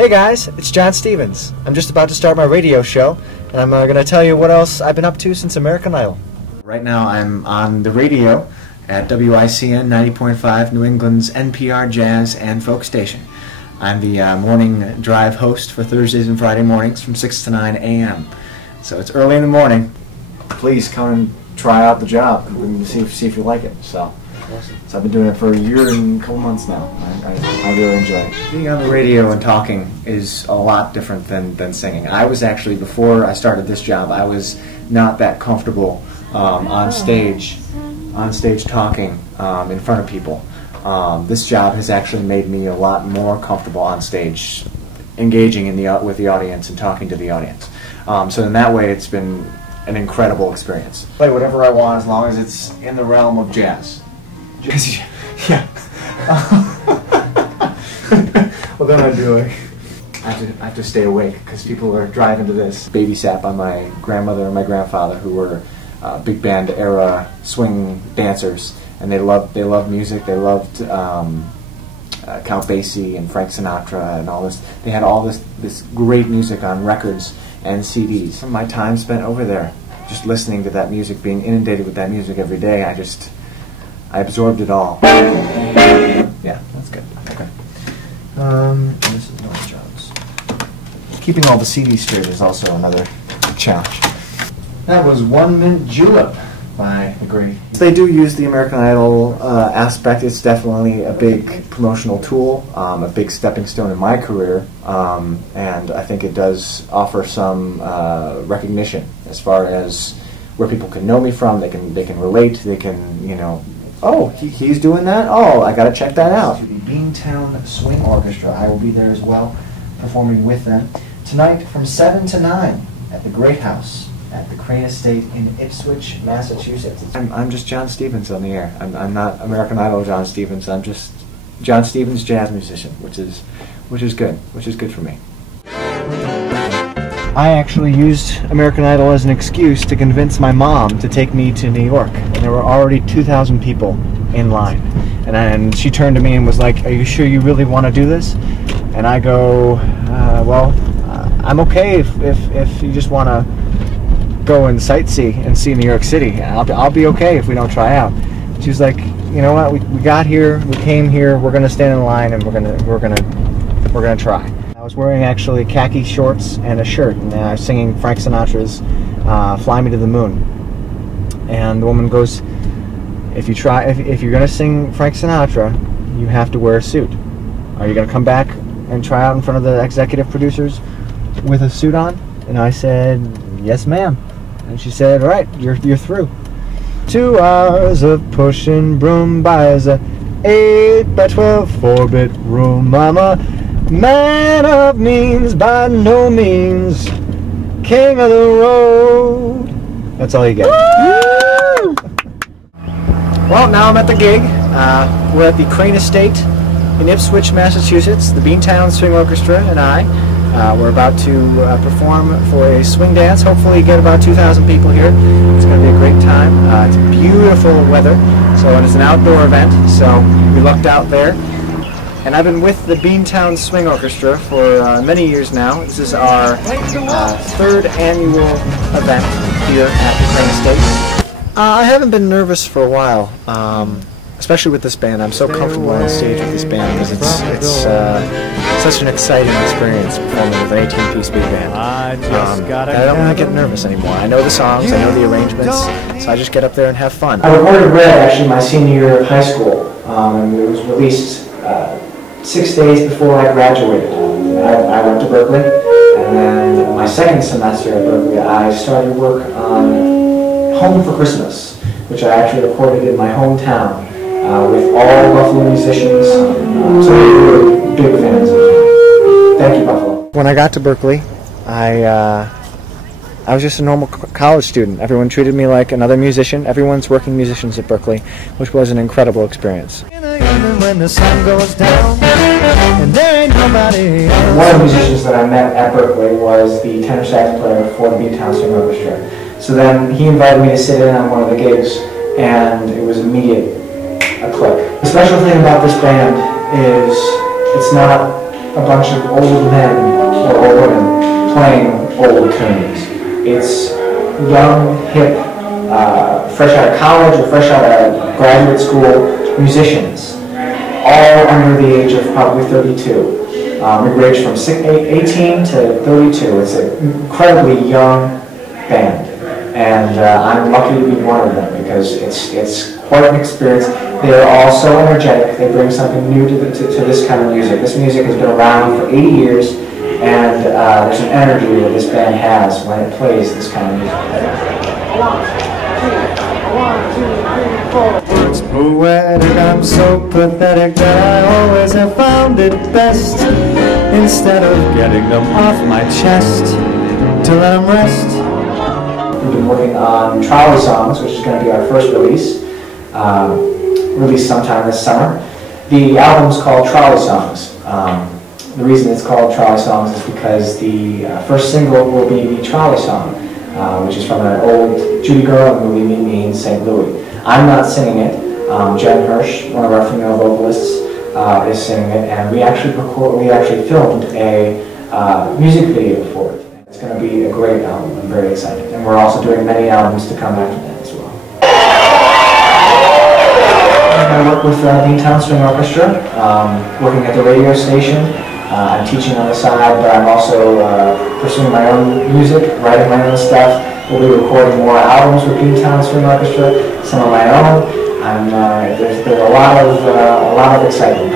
Hey guys, it's John Stevens. I'm just about to start my radio show, and I'm going to tell you what else I've been up to since American Idol. Right now I'm on the radio at WICN 90.5, New England's NPR Jazz and Folk Station. I'm the morning drive host for Thursdays and Friday mornings from 6 to 9 a.m. So it's early in the morning. Please come and try out the job and see if you like it. So I've been doing it for a year and a couple months now. I really enjoy it. Being on the radio and talking is a lot different than singing. I was actually, before I started this job, I was not that comfortable on stage talking in front of people. This job has actually made me a lot more comfortable on stage, engaging with the audience and talking to the audience. So in that way, it's been an incredible experience. Play whatever I want as long as it's in the realm of jazz. Yeah. Well, then I'd be like, I have to stay awake because people are driving to this. Babysat by my grandmother and my grandfather, who were big band era swing dancers, and they loved music. They loved Count Basie and Frank Sinatra and all this. They had all this great music on records and CDs. From my time spent over there, just listening to that music, being inundated with that music every day, I absorbed it all. Yeah, that's good. Okay. This is North Jones. Keeping all the CDs straight is also another challenge. That was 1 Mint Julep by the great. They do use the American Idol aspect. It's definitely a big promotional tool, a big stepping stone in my career, and I think it does offer some recognition as far as where people can know me from. They can relate. They can, you know, oh, he's doing that? Oh, I gotta check that out. The Beantown Swing Orchestra, I will be there as well, performing with them tonight from 7 to 9 at the Great House at the Crane Estate in Ipswich, Massachusetts. I'm just John Stevens on the air. I'm not American Idol John Stevens. I'm just John Stevens, jazz musician, which is good for me. I actually used American Idol as an excuse to convince my mom to take me to New York, and there were already 2,000 people in line. And she turned to me and was like, "Are you sure you really want to do this?" And I go, "Well, I'm okay if you just want to go and sightsee and see New York City. I'll be okay if we don't try out." She was like, "You know what? We got here, we came here. We're gonna stand in line and we're gonna try." I was wearing actually khaki shorts and a shirt, and I was singing Frank Sinatra's "Fly Me to the Moon." And the woman goes, if you're gonna sing Frank Sinatra, you have to wear a suit. Are you gonna come back and try out in front of the executive producers with a suit on?" And I said, "Yes, ma'am." And she said, "All right, you're through." 2 hours of pushing broom buys a 8x12 4-bit room. I'm a man of means, by no means king of the road. That's all you get. Woo! Well, now I'm at the gig. We're at the Crane Estate in Ipswich, Massachusetts. The Beantown Swing Orchestra and I. We're about to perform for a swing dance. Hopefully get about 2,000 people here. It's going to be a great time. It's beautiful weather, and it's an outdoor event, so we lucked out there. And I've been with the Beantown Swing Orchestra for many years now. This is our 3rd annual event here at the Crane Estate. I haven't been nervous for a while, especially with this band. I'm so comfortable on stage with this band because it's such an exciting experience performing with an 18-piece big band. I don't want to get nervous anymore. I know the songs, I know the arrangements, so I just get up there and have fun. I recorded Red actually my senior year of high school, and it was released 6 days before I graduated. I went to Berkeley, and then my second semester at Berkeley, I started work on Home for Christmas, which I actually recorded in my hometown with all Buffalo musicians. So they were big fans of it. Thank you, Buffalo. When I got to Berkeley, I was just a normal college student. Everyone treated me like another musician. Everyone's working musicians at Berkeley, which was an incredible experience. When the sun goes down, and there ain't nobody else. One of the musicians that I met at Berkeley was the tenor sax player for the Beantown Swing Orchestra. So then he invited me to sit in on one of the gigs, and it was immediate, a click. The special thing about this band is it's not a bunch of old men or old women playing old tunes. It's young, hip, fresh out of college or fresh out of graduate school musicians, all under the age of probably 32. We range from 18 to 32. It's an incredibly young band, and I'm lucky to be one of them because it's quite an experience. They're all so energetic. They bring something new to this kind of music. This music has been around for 80 years, and there's an energy that this band has when it plays this kind of music. 1, 2, 1, 2, 3, 4. It's poetic, I'm so pathetic that I always have found it best, instead of getting them off my chest, to let them rest. We've been working on Trolley Songs, which is going to be our first release, released sometime this summer. The album's called Trolley Songs. The reason it's called Trolley Songs is because the first single will be the Trolley Song, which is from an old Judy Garland movie, Meet Me in St. Louis. I'm not singing it. Jen Hirsch, one of our female vocalists, is singing it, and we actually filmed a music video for it. It's going to be a great album. I'm very excited, and we're also doing many albums to come after that as well. I work with the Beantown String Orchestra, working at the radio station. I'm teaching on the side, but I'm also pursuing my own music, writing my own stuff. We'll be recording more albums with Beantown String Orchestra, some of my own. There's a lot of excitement.